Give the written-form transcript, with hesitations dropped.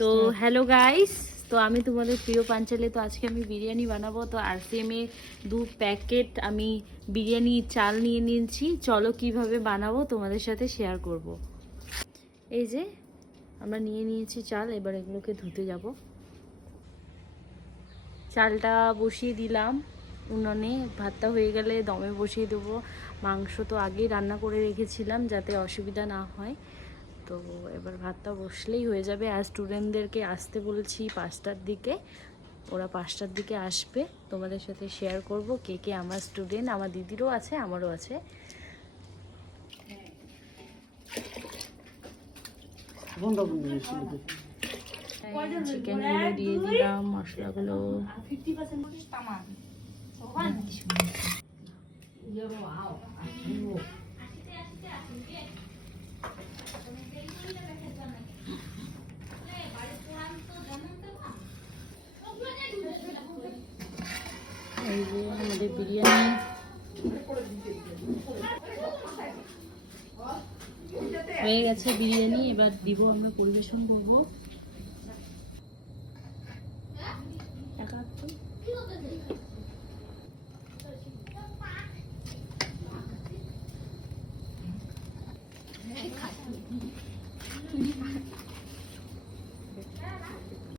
তো hello guys, তো আমি তোমাদের প্রিয় পাঞ্চালি। তো আজকে আমি বিরিয়ানি বানাবো। তো RCM এ 2 প্যাকেট আমি বিরিয়ানি চাল নিয়ে নিয়েছি। চলো কিভাবে বানাবো তোমাদের সাথে শেয়ার করব। এই যে আমরা নিয়ে নিয়েছি চাল, এবার এগুলোকে ধুতে যাব। চালটা বসিয়ে দিলাম উনুনে, ভাতটা হয়ে গেলে দমে বসিয়ে দেবো। মাংস তো আগেই রান্না করে রেখেছিলাম যাতে অসুবিধা না হয়। তো এবার ভাতটা বসলেই হয়ে যাবে। আর স্টুডেন্টদেরকে আসতে বলেছি 5টার দিকে, ওরা 5টার দিকে আসবে। তোমাদের সাথে শেয়ার করব কে কে আমার স্টুডেন্ট। আমার দিদিরও আছে, আমারও আছে। চিকেনগুলো দিয়ে দিলাম, মশলাগুলো। এই যে আমাদের বিরিয়ানি হয়ে গেছে। বিরিয়ানি এবার দিব, আমরা পরিবেশন করবো।